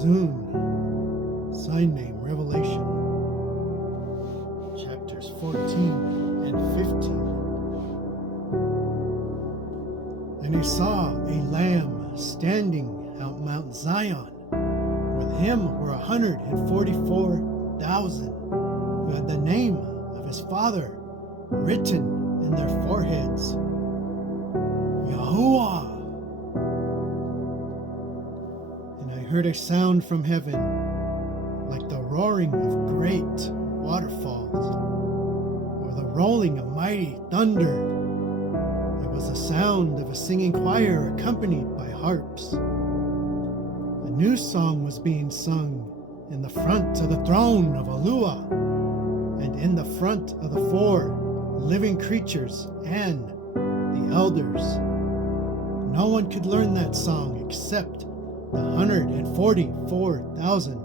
Zun, sign name Revelation, chapters 14 and 15. And I saw a lamb standing out Mount Zion. With him were 144,000 who had the name of his father written in their foreheads. Yahuwah. And I heard a sound from heaven like the roaring of great waterfalls or the rolling of mighty thunder. It was the sound of a singing choir accompanied by harps. A new song was being sung in the front of the throne of Alua and in the front of the 4 living creatures and the elders. No one could learn that song except the 144,000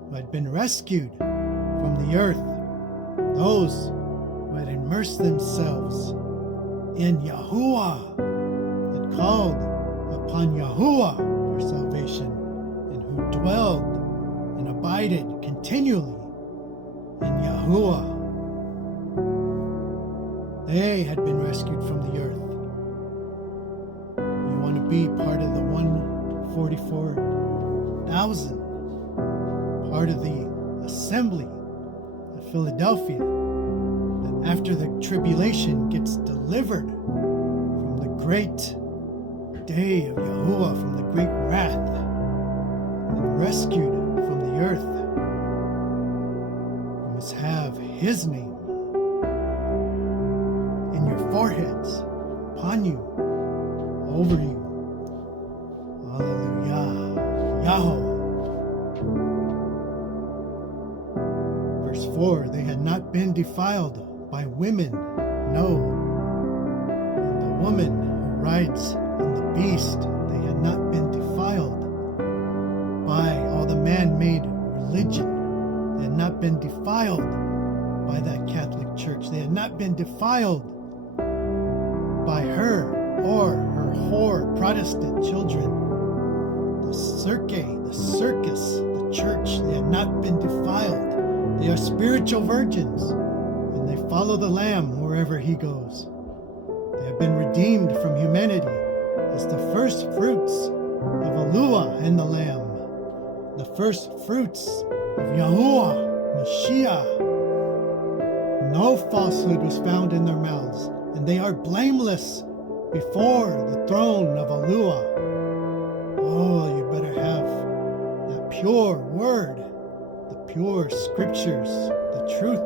who had been rescued from the earth, those who had immersed themselves in Yahuwah and called upon Yahuwah for salvation, and who dwelled and abided continually in Yahuwah. They had been rescued from the earth. You want to be part of the 144,000, part of the assembly of Philadelphia, that after the tribulation gets delivered from the great day of Yahuwah, from the great wrath, and rescued from the earth. You must have his name in your foreheads, upon you, over you. Hallelujah. Yahweh. Verse 4, they had not been defiled by women, no. And the woman who rides on the beast, they had not been defiled by all the man-made religion. They had not been defiled by that Catholic Church. They had not been defiled by her or her whore Protestant children. The circus, the church, they had not been defiled. They are spiritual virgins, and they follow the Lamb wherever he goes. They have been redeemed from humanity as the first fruits of Alua and the Lamb, the first fruits of Yahuwah, Mashiach. No falsehood was found in their mouths, and they are blameless before the throne of Alua. Oh, you better have that pure word, the pure scriptures, the truth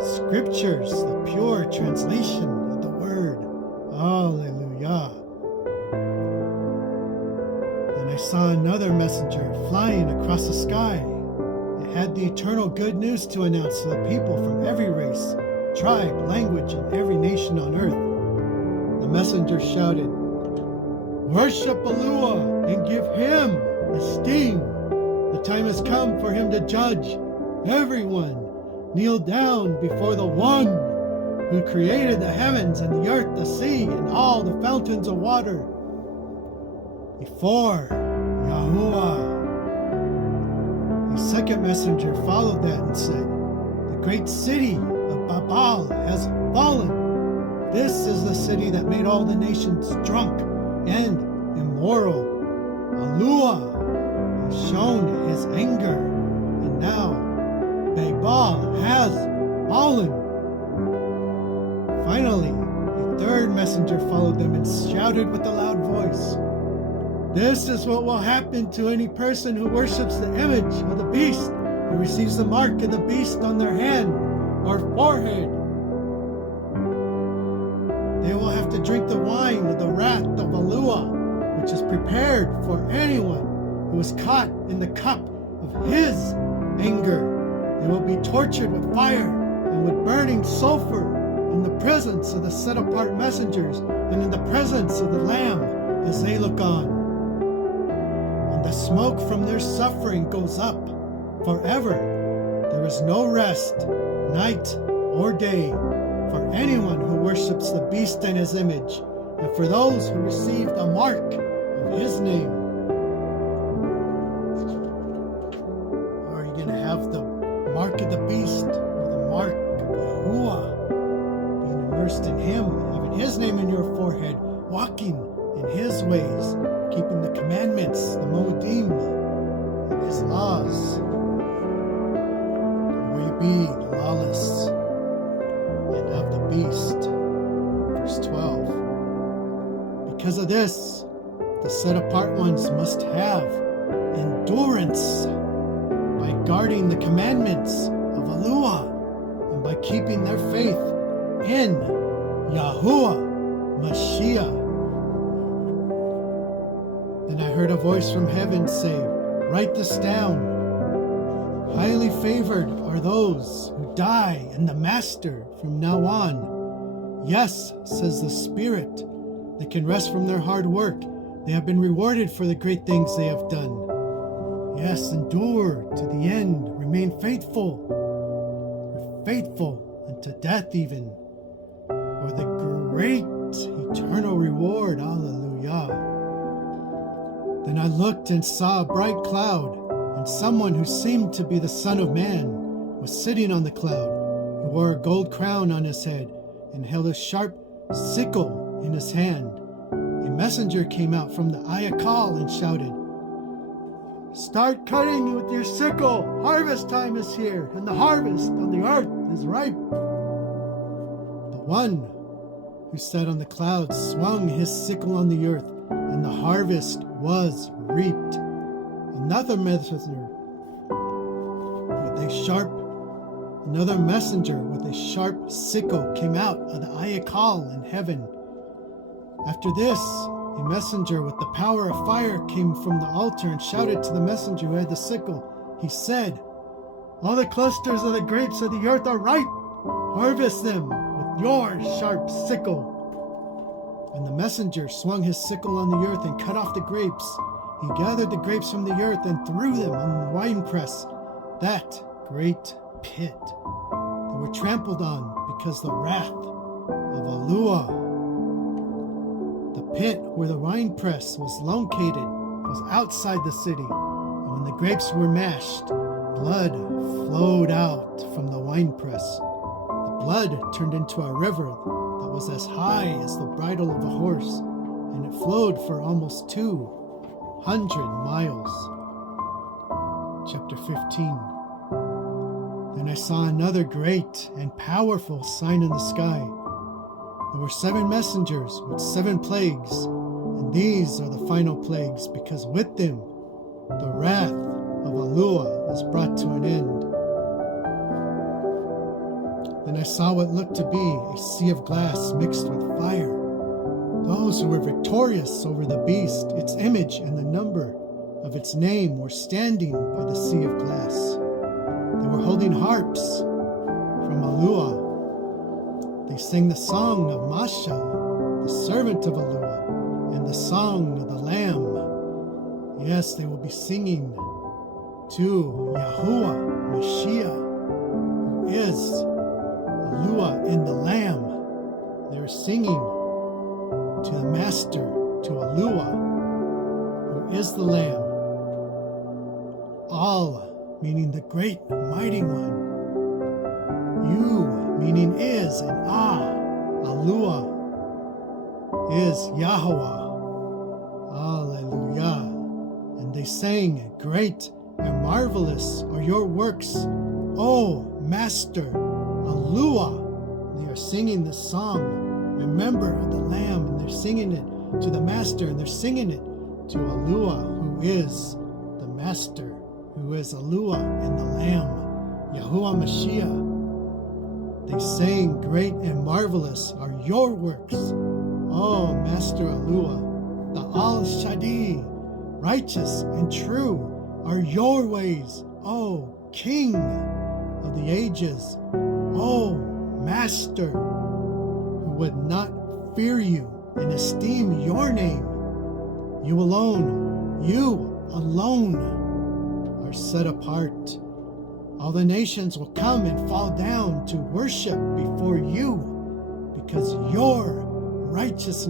scriptures, the pure translation of the word. Hallelujah. Then I saw another messenger flying across the sky. It had the eternal good news to announce to the people from every race, tribe, language, and every nation on earth. The messenger shouted, "Worship Alua and give him esteem. The time has come for him to judge everyone. Kneel down before the one who created the heavens and the earth, the sea, and all the fountains of water. Before Yahuwah." A second messenger followed that and said, "The great city of Babel has fallen. This is the city that made all the nations drunk and immoral. Alua has shown his anger, and now Babel has fallen." Finally, a third messenger followed them and shouted with a loud voice, "This is what will happen to any person who worships the image of the beast, who receives the mark of the beast on their hand or forehead. They will have to drink the wine of the wrath of Alua, which is prepared for anyone who is caught in the cup of his anger. They will be tortured with fire and with burning sulfur in the presence of the set-apart messengers and in the presence of the Lamb as they look on. And the smoke from their suffering goes up forever. There is no rest, night or day, for anyone who worships the beast and his image, and for those who receive the mark of his name." the Moedim, and his laws. For we be the lawless, and of the beast. Verse 12. Because of this, the set apart ones must have endurance by guarding the commandments of Alua and by keeping their faith in Yahuwah Mashiach. Then I heard a voice from heaven say, "Write this down. Highly favored are those who die in the Master from now on. Yes, says the Spirit, they can rest from their hard work. They have been rewarded for the great things they have done. Yes, endure to the end. Remain faithful. We're faithful unto death even. For the great eternal reward. Hallelujah." Then I looked and saw a bright cloud, and someone who seemed to be the Son of Man was sitting on the cloud. He wore a gold crown on his head and held a sharp sickle in his hand. A messenger came out from the Ayakal and shouted, "Start cutting with your sickle. Harvest time is here, and the harvest on the earth is ripe." The one who sat on the clouds swung his sickle on the earth, and the harvest was reaped. Another messenger with a sharp sickle came out of the Ayakal in heaven. After this, a messenger with the power of fire came from the altar and shouted to the messenger who had the sickle. He said, "All the clusters of the grapes of the earth are ripe. Harvest them with your sharp sickle." And the messenger swung his sickle on the earth and cut off the grapes. He gathered the grapes from the earth and threw them on the winepress, that great pit. They were trampled on because the wrath of Alua. The pit where the winepress was located was outside the city, and when the grapes were mashed, blood flowed out from the winepress. The blood turned into a river that was as high as the bridle of a horse, and it flowed for almost 200 miles. Chapter 15. Then I saw another great and powerful sign in the sky. There were 7 messengers with 7 plagues, and these are the final plagues, because with them the wrath of Alua is brought to an end. Then I saw what looked to be a sea of glass mixed with fire. Those who were victorious over the beast, its image, and the number of its name were standing by the sea of glass. They were holding harps from Alua. They sang the song of Masha, the servant of Alua, and the song of the Lamb. Yes, they will be singing to Yahuwah Mashiach, who is Alua and the Lamb. They are singing to the Master, to Alua, who is the Lamb. Al, meaning the great mighty one. You, meaning is, and Alua, is Yahweh. Hallelujah. And they sang, "Great and marvelous are your works, O Master Alua." They are singing this song. Remember the Lamb, and they're singing it to the Master, and they're singing it to Alua, who is the Master, who is Alua and the Lamb, Yahuwah Mashiach. They sang, "Great and marvelous are your works, O Master Alua, the Al-Shadi. Righteous and true are your ways, O King of the ages, O Master, who would not fear you and esteem your name. You alone are set apart. All the nations will come and fall down to worship before you, because your righteous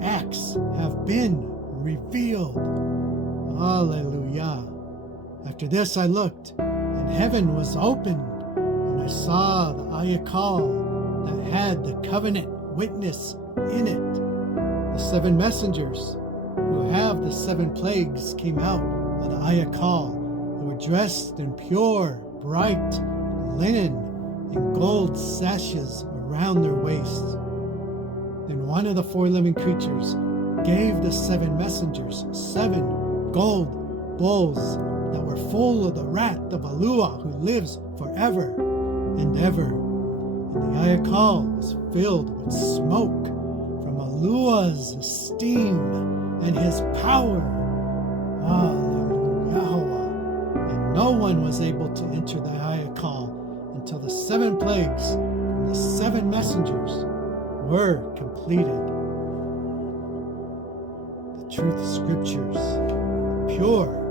acts have been revealed." Hallelujah. After this I looked, and heaven was opened, and I saw the Ayakal that had the covenant witness in it. The 7 messengers who have the 7 plagues came out of the Ayakal. They were dressed in pure, bright linen and gold sashes around their waists. Then one of the 4 living creatures gave the 7 messengers 7 gold bowls that were full of the wrath of Alua, who lives forever and ever. And the Ayakal was filled with smoke from Alua's steam and his power. Hallelujah. And no one was able to enter the Ayakal until the 7 plagues from the 7 messengers were completed. The truth scriptures, pure